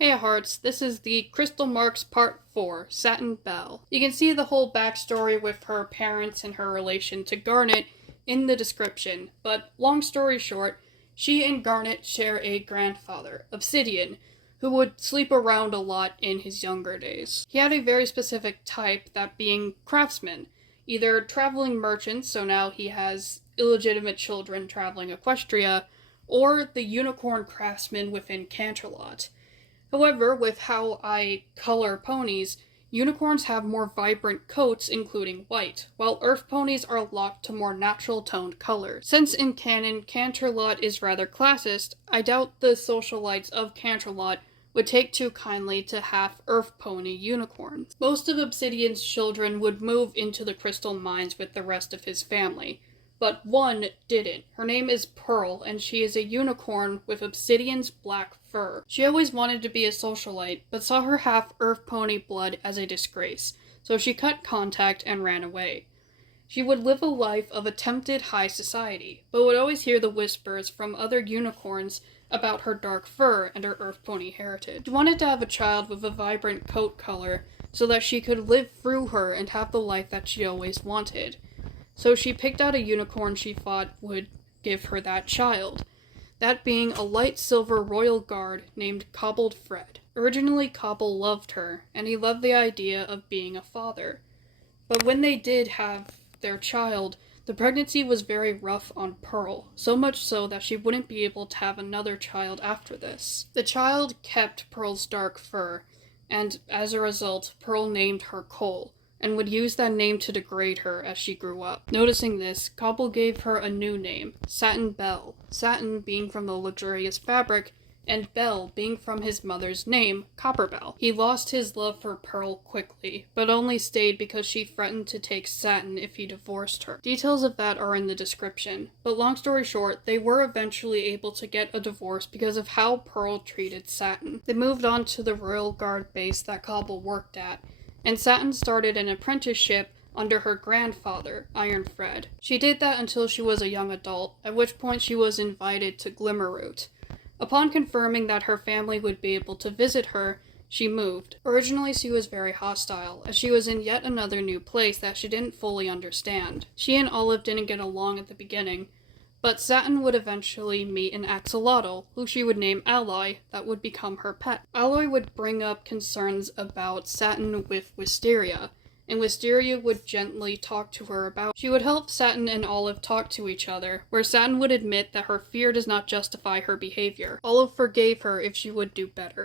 Hey Hearts, this is the Crystal Marks Part 4, Satin Belle. You can see the whole backstory with her parents and her relation to Garnet in the description, but long story short, she and Garnet share a grandfather, Obsidian, who would sleep around a lot in his younger days. He had a very specific type, that being craftsmen, either traveling merchants, so now he has illegitimate children traveling Equestria, or the unicorn craftsman within Canterlot. However, with how I color ponies, unicorns have more vibrant coats, including white, while earth ponies are locked to more natural toned colors. Since in canon, Canterlot is rather classist, I doubt the socialites of Canterlot would take too kindly to half earth pony unicorns. Most of Obsidian's children would move into the crystal mines with the rest of his family, but one didn't. Her name is Pearl, and she is a unicorn with Obsidian's black fur. She always wanted to be a socialite, but saw her half earth pony blood as a disgrace, so she cut contact and ran away. She would live a life of attempted high society, but would always hear the whispers from other unicorns about her dark fur and her earth pony heritage. She wanted to have a child with a vibrant coat color so that she could live through her and have the life that she always wanted. So she picked out a unicorn she thought would give her that child, that being a light silver royal guard named Cobbled Fred. Originally, Cobble loved her, and he loved the idea of being a father. But when they did have their child, the pregnancy was very rough on Pearl, so much so that she wouldn't be able to have another child after this. The child kept Pearl's dark fur, and as a result, Pearl named her Cole, and would use that name to degrade her as she grew up. Noticing this, Cobble gave her a new name, Satin Belle, satin being from the luxurious fabric, and Belle being from his mother's name, Copperbell. He lost his love for Pearl quickly, but only stayed because she threatened to take Satin if he divorced her. Details of that are in the description, but long story short, they were eventually able to get a divorce because of how Pearl treated Satin. They moved on to the Royal Guard base that Cobble worked at, and Satin started an apprenticeship under her grandfather, Iron Fred. She did that until she was a young adult, at which point she was invited to Glimmerroot. Upon confirming that her family would be able to visit her, she moved. Originally, she was very hostile, as she was in yet another new place that she didn't fully understand. She and Olive didn't get along at the beginning, but Satin would eventually meet an axolotl, who she would name Alloy, that would become her pet. Alloy would bring up concerns about Satin with Wisteria, and Wisteria would gently talk to her about. She would help Satin and Olive talk to each other, where Satin would admit that her fear does not justify her behavior. Olive forgave her if she would do better.